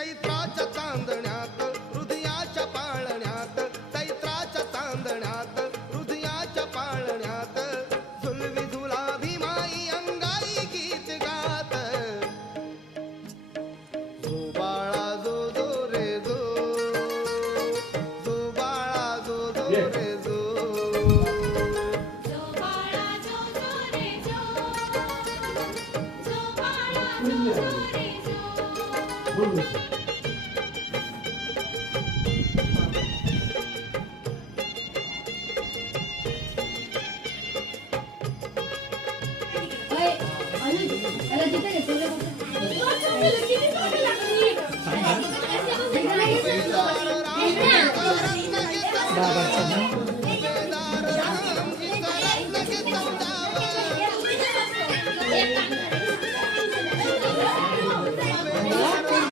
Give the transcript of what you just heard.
चैत्राच्या चांदण्यात हृदयाच्या पाळण्यात, चैत्राच्या चांदण्यात हृदयाच्या पाळण्यात, झुलवी झुलाभी माई अंगाई गीत गात. जो बाळा जो जो रे जो, जो बाळा जो जो रे जो. जो बाळा जो जो रे जो, जो बाळा जो जो रे जो. ओय, अनुज, याला तिथे घे, तुला किती लागली. इकडे ये.